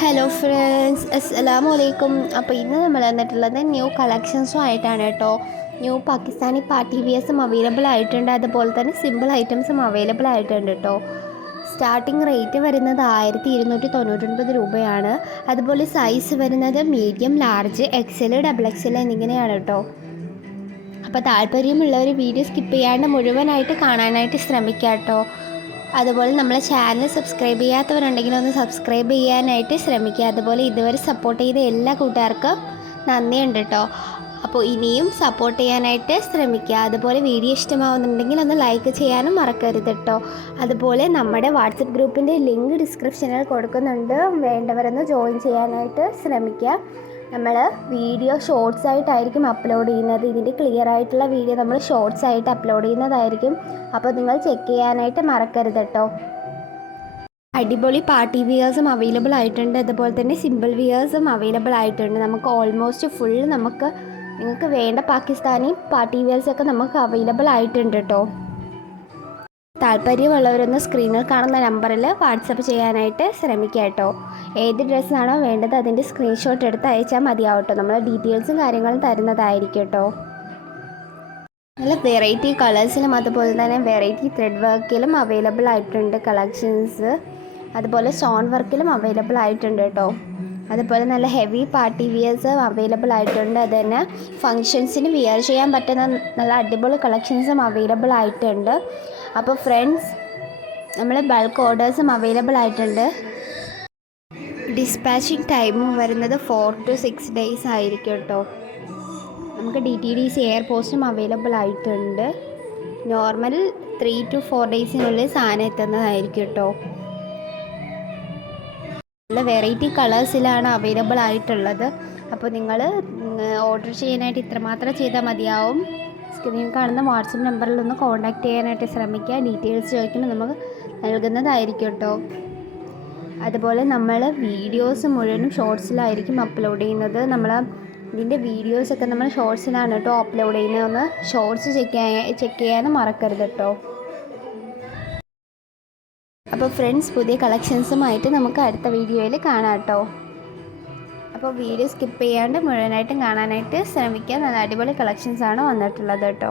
Hello friends അസ്സലാമു അലൈക്കും അപ്പോൾ ഇന്ന് നമ്മൾ വന്നിട്ടുള്ളത് ന്യൂ കളക്ഷൻസും ആയിട്ടാണ് കേട്ടോ. ന്യൂ പാകിസ്ഥാനി പാർട്ടി വിയേഴ്സും അവൈലബിൾ ആയിട്ടുണ്ട്. അതുപോലെ തന്നെ സിമ്പിൾ ഐറ്റംസും അവൈലബിൾ ആയിട്ടുണ്ട് കേട്ടോ. സ്റ്റാർട്ടിംഗ് റേറ്റ് വരുന്നത് ആയിരത്തി ഇരുന്നൂറ്റി തൊണ്ണൂറ്റൊൻപത് രൂപയാണ്. അതുപോലെ സൈസ് വരുന്നത് medium large XL double XL എന്നിങ്ങനെയാണ് കേട്ടോ. അപ്പോൾ താല്പര്യമുള്ളവർ വീഡിയോ സ്കിപ്പ് ചെയ്യാണ്ട് മുഴുവനായിട്ട് കാണാനായിട്ട് ശ്രമിക്കാം കേട്ടോ അതുപോലെ നമ്മളെ ചാനൽ സബ്സ്ക്രൈബ് ചെയ്യാത്തവരുണ്ടെങ്കിൽ ഒന്ന് സബ്സ്ക്രൈബ് ചെയ്യാനായിട്ട് ശ്രമിക്കുക. അതുപോലെ ഇതുവരെ സപ്പോർട്ട് ചെയ്ത എല്ലാ കൂട്ടുകാർക്കും നന്ദിയുണ്ട് കേട്ടോ അപ്പോൾ ഇനിയും സപ്പോർട്ട് ചെയ്യാനായിട്ട് ശ്രമിക്കുക. അതുപോലെ വീഡിയോ ഇഷ്ടമാവുന്നുണ്ടെങ്കിൽ ഒന്ന് ലൈക്ക് ചെയ്യാനും മറക്കരുത് കേട്ടോ അതുപോലെ നമ്മുടെ വാട്സപ്പ് ഗ്രൂപ്പിന്റെ ലിങ്ക് ഡിസ്ക്രിപ്ഷനിൽ കൊടുക്കുന്നുണ്ട്. വേണ്ടവരൊന്ന് ജോയിൻ ചെയ്യാനായിട്ട് ശ്രമിക്കുക. നമ്മൾ വീഡിയോ ഷോർട്സ് ആയിട്ടായിരിക്കും അപ്ലോഡ് ചെയ്യുന്നത്. ഇതിന്റെ ക്ലിയർ ആയിട്ടുള്ള വീഡിയോ നമ്മൾ ഷോർട്സ് ആയിട്ട് അപ്ലോഡ് ചെയ്യുന്നതായിരിക്കും. അപ്പോൾ നിങ്ങൾ ചെക്ക് ചെയ്യാനായിട്ട് മറക്കരുത് കേട്ടോ അടിപൊളി പാർട്ടി വിയേഴ്സും അവൈലബിൾ ആയിട്ടുണ്ട്. അതുപോലെ തന്നെ സിമ്പിൾ വിയേഴ്സും അവൈലബിൾ ആയിട്ടുണ്ട്. നമുക്ക് ഓൾമോസ്റ്റ് ഫുൾ നമുക്ക് നിങ്ങൾക്ക് വേണ്ട പാകിസ്ഥാനി പാർട്ടി വിയേഴ്സൊക്കെ നമുക്ക് അവൈലബിൾ ആയിട്ടുണ്ട് കേട്ടോ താല്പര്യമുള്ളവരൊന്ന് സ്ക്രീനിൽ കാണുന്ന നമ്പറിൽ വാട്സപ്പ് ചെയ്യാനായിട്ട് ശ്രമിക്കുക കേട്ടോ ഏത് ഡ്രസ്സാണോ വേണ്ടത് അതിന്റെ സ്ക്രീൻഷോട്ട് എടുത്ത് അയച്ചാൽ മതിയാവട്ടോ. നമ്മൾ ഡീറ്റെയിൽസും കാര്യങ്ങളും തരുന്നതായിരിക്കും കേട്ടോ. നല്ല വെറൈറ്റി കളേഴ്സിലും അതുപോലെ തന്നെ വെറൈറ്റി ത്രെഡ് വർക്കിലും അവൈലബിൾ ആയിട്ടുണ്ട് കളക്ഷൻസ്. അതുപോലെ സ്റ്റോൺ വർക്കിലും അവൈലബിൾ ആയിട്ടുണ്ട് കേട്ടോ. അതുപോലെ നല്ല ഹെവി പാർട്ടി വിയേഴ്സ് അവൈലബിൾ ആയിട്ടുണ്ട്. അത് തന്നെ ഫങ്ഷൻസിന് വിയർ ചെയ്യാൻ പറ്റുന്ന നല്ല അടിപൊളി കളക്ഷൻസും അവൈലബിൾ ആയിട്ടുണ്ട്. അപ്പോൾ ഫ്രണ്ട്സ് നമ്മൾ ബൾക്ക് ഓർഡേഴ്സും അവൈലബിൾ ആയിട്ടുണ്ട്. ഡിസ്പാച്ചിങ് ടൈമും വരുന്നത് ഫോർ ടു സിക്സ് ഡേയ്സ് ആയിരിക്കും കേട്ടോ നമുക്ക് D T D C air പോസ്റ്റും അവൈലബിൾ ആയിട്ടുണ്ട്. നോർമൽ ത്രീ ടു ഫോർ ഡേയ്സിനുള്ളിൽ സാധനം എത്തുന്നതായിരിക്കും കേട്ടോ നല്ല വെറൈറ്റി കളേഴ്സിലാണ് അവൈലബിൾ ആയിട്ടുള്ളത്. അപ്പോൾ നിങ്ങൾ ഓർഡർ ചെയ്യാനായിട്ട് ഇത്രമാത്രം ചെയ്താൽ മതിയാവും. സ്ക്രീനിൽ കാണുന്ന വാട്സപ്പ് നമ്പറിൽ ഒന്ന് കോൺടാക്ട് ചെയ്യാനായിട്ട് ശ്രമിക്കുക. ഡീറ്റെയിൽസ് ചോദിക്കുമ്പോൾ നമുക്ക് നൽകുന്നതായിരിക്കും കേട്ടോ അതുപോലെ നമ്മൾ വീഡിയോസ് മുഴുവനും ഷോർട്സിലായിരിക്കും അപ്ലോഡ് ചെയ്യുന്നത്. നമ്മൾ ഇതിന്റെ വീഡിയോസൊക്കെ നമ്മൾ ഷോർട്സിലാണ് കേട്ടോ അപ്ലോഡ് ചെയ്യുന്നത്. ഒന്ന് ഷോർട്സ് ചെക്ക് ചെക്ക് ചെയ്യാനും മറക്കരുത് കേട്ടോ അപ്പോൾ ഫ്രണ്ട്സ് പുതിയ കളക്ഷൻസുമായിട്ട് നമുക്ക് അടുത്ത വീഡിയോയിൽ കാണാം കേട്ടോ അപ്പോൾ വീഡിയോ സ്കിപ്പ് ചെയ്യാണ്ട് മുഴുവനായിട്ടും കാണാനായിട്ട് ശ്രമിക്കുക നല്ല അടിപൊളി കളക്ഷൻസാണ് വന്നിട്ടുള്ളത് കേട്ടോ.